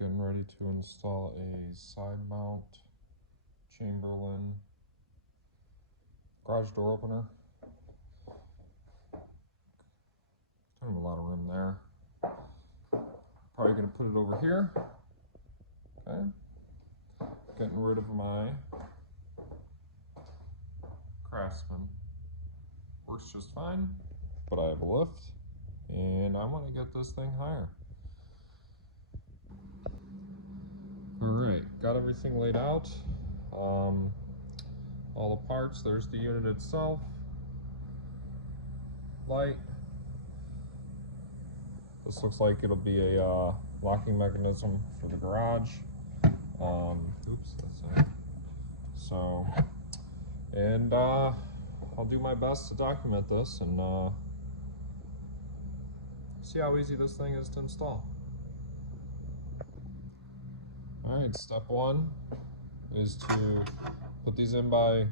Getting ready to install a side mount Chamberlain garage door opener. Kind of a lot of room there. Probably going to put it over here. Okay. Getting rid of my Craftsman. Works just fine, but I have a lift and I want to get this thing higher. Alright, got everything laid out. All the parts. There's the unit itself. Light. This looks like it'll be a locking mechanism for the garage. Oops, that's it. So, and I'll do my best to document this and see how easy this thing is to install. Alright, step one is to put these in by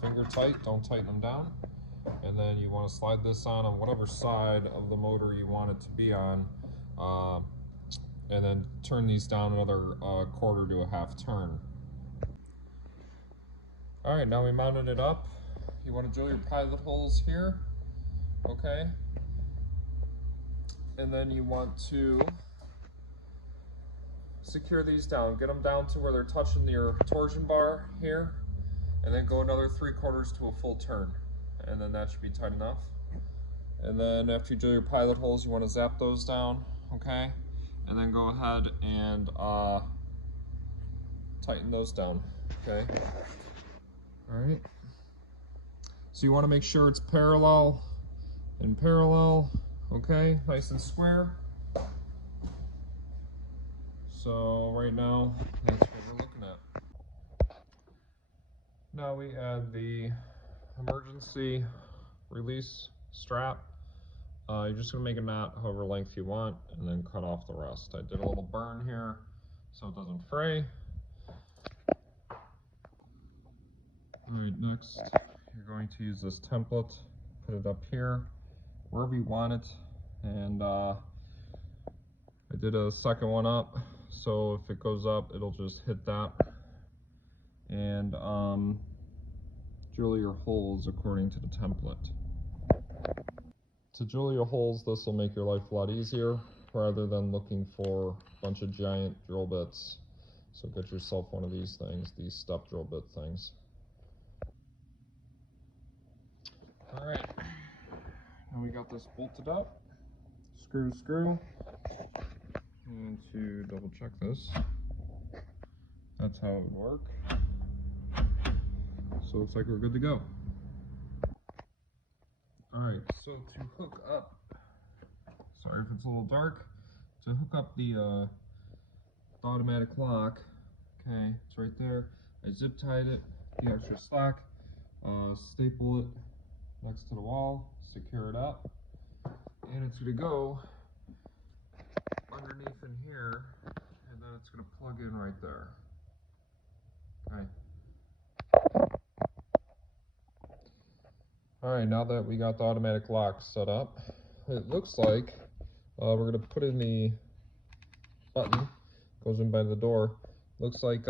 finger tight, don't tighten them down. And then you want to slide this on whatever side of the motor you want it to be on, and then turn these down another quarter to a half turn. Alright, now we mounted it up. You want to drill your pilot holes here, okay? And then you want to secure these down. Get them down to where they're touching your torsion bar here, and then go another 3/4 to a full turn. And then that should be tight enough. And then after you drill your pilot holes, you want to zap those down, okay? And then go ahead and tighten those down, okay? Alright. So you want to make sure it's parallel and parallel, okay? Nice and square. So right now, that's what we're looking at. Now we add the emergency release strap. You're just going to make a knot however length you want and then cut off the rest. I did a little burn here so it doesn't fray. Alright, next you're going to use this template, put it up here wherever you want it, and I did a second one up so if it goes up it'll just hit that, and drill your holes according to the template. To drill your holes, this will make your life a lot easier rather than looking for a bunch of giant drill bits. So get yourself one of these things, these step drill bit things. Alright, now we got this bolted up. Screw. And to double check this, that's how it would work. So it looks like we're good to go. Alright, so to hook up, sorry if it's a little dark, to hook up the automatic lock, okay, it's right there. I zip tied it, the extra slack, staple it next to the wall, secure it up, and it's going to go underneath in here, and then it's going to plug in right there. Okay. Alright, now that we got the automatic lock set up, it looks like we're going to put in the button, goes in by the door. Looks like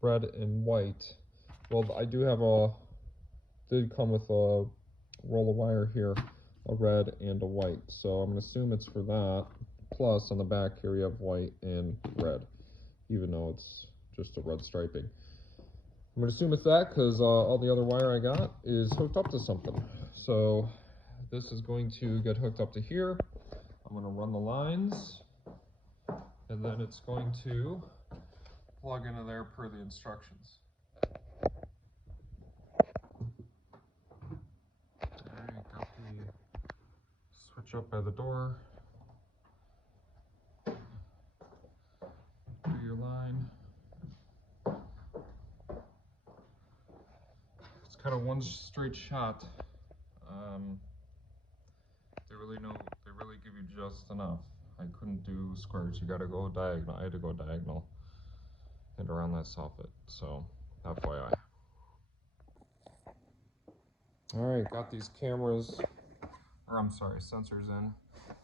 red and white. Well, I do have did come with a roll of wire here, a red and a white. So I'm going to assume it's for that. Plus on the back here you have white and red, even though it's just a red striping. I'm going to assume it's that because all the other wire I got is hooked up to something. So this is going to get hooked up to here. I'm going to run the lines, and then it's going to plug into there per the instructions. Alright, got the switch up by the door. Do your line. Kind of one straight shot. They really give you just enough. I couldn't do squares. You got to go diagonal. I had to go diagonal and around that soffit. So, FYI. All right, got these cameras or I'm sorry, sensors in.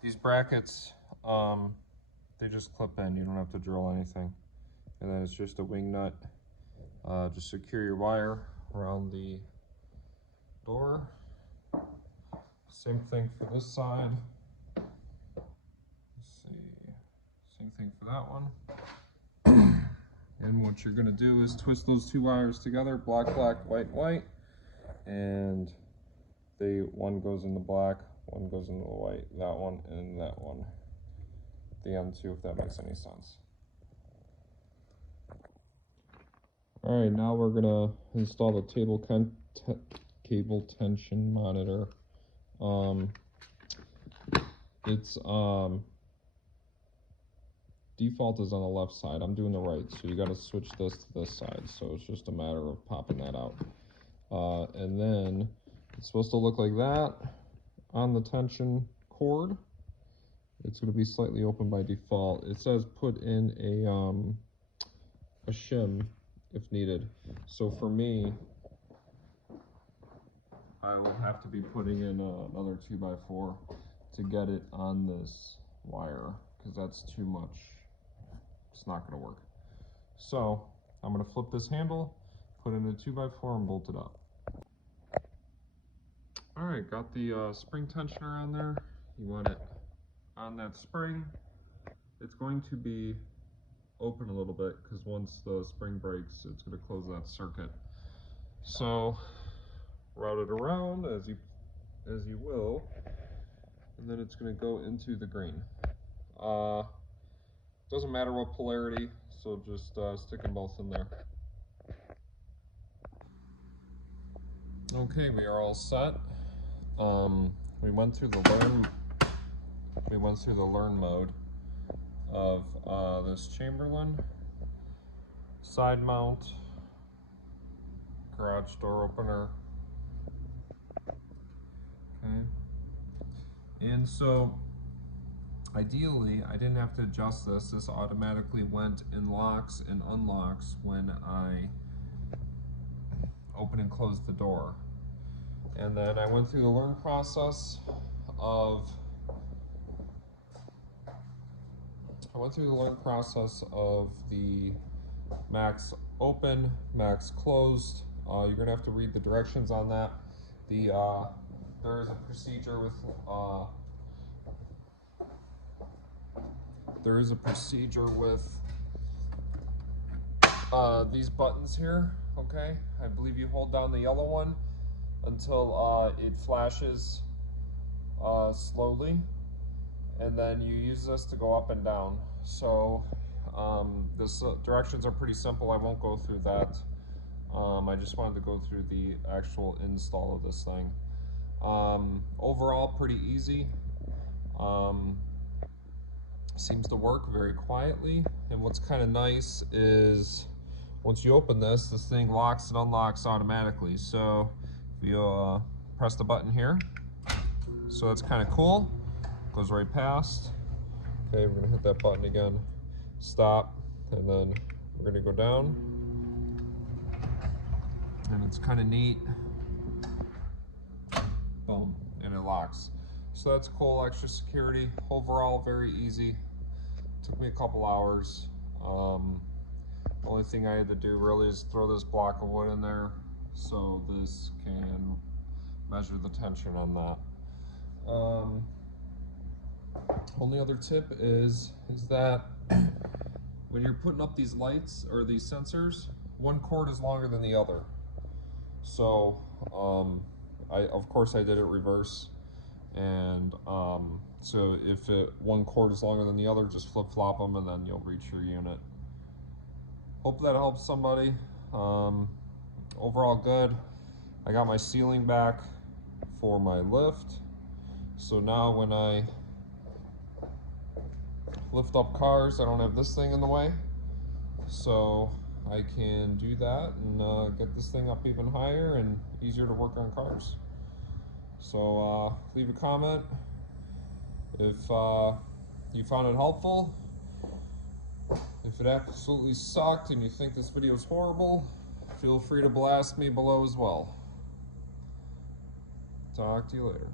These brackets, they just clip in. You don't have to drill anything. And then it's just a wing nut. Just secure your wire around the door. Same thing for this side. Let's see. Same thing for that one. And what you're gonna do is twist those two wires together, black, black, white, white, and one goes in the black, one goes in the white, that one and that one. The end too, if that makes any sense. All right, now we're gonna install the cable tension monitor. It's default is on the left side. I'm doing the right, so you got to switch this to this side. So it's just a matter of popping that out, and then it's supposed to look like that on the tension cord. It's going to be slightly open by default. It says put in a shim if needed. So for me, I would have to be putting in another 2x4 to get it on this wire, because that's too much. It's not going to work. So I'm going to flip this handle, put in a 2x4 and bolt it up. All right, got the spring tensioner on there. You want it on that spring. It's going to be open a little bit because once the spring breaks, it's going to close that circuit. So route it around as you will, and then it's going to go into the green. Doesn't matter what polarity, so just stick them both in there. Okay, we are all set. We went through the learn mode of this Chamberlain side mount garage door opener. Okay, and so ideally I didn't have to adjust this. This automatically went in locks and unlocks when I open and close the door. And then I went through the learn process of the max open, max closed. You're gonna have to read the directions on that. There is a procedure with these buttons here. Okay, I believe you hold down the yellow one until it flashes slowly, and then you use this to go up and down. So this directions are pretty simple. I won't go through that. I just wanted to go through the actual install of this thing. Overall, pretty easy. Seems to work very quietly, and what's kind of nice is once you open this thing locks and unlocks automatically. So if you press the button here, so that's kind of cool, goes right past. Okay, we're gonna hit that button again, stop, and then we're gonna go down, and it's kind of neat. Boom, and it locks. So that's cool, extra security. Overall, very easy. Took me a couple hours. The only thing I had to do really is throw this block of wood in there so this can measure the tension on that. Only other tip is that when you're putting up these lights or these sensors, one cord is longer than the other. So of course I did it reverse, and so if one cord is longer than the other, just flip-flop them and then you'll reach your unit. Hope that helps somebody. Overall good. I got my ceiling back for my lift, so now when I lift up cars, I don't have this thing in the way, so I can do that and get this thing up even higher and easier to work on cars. So leave a comment if you found it helpful. If it absolutely sucked and you think this video is horrible, feel free to blast me below as well. Talk to you later.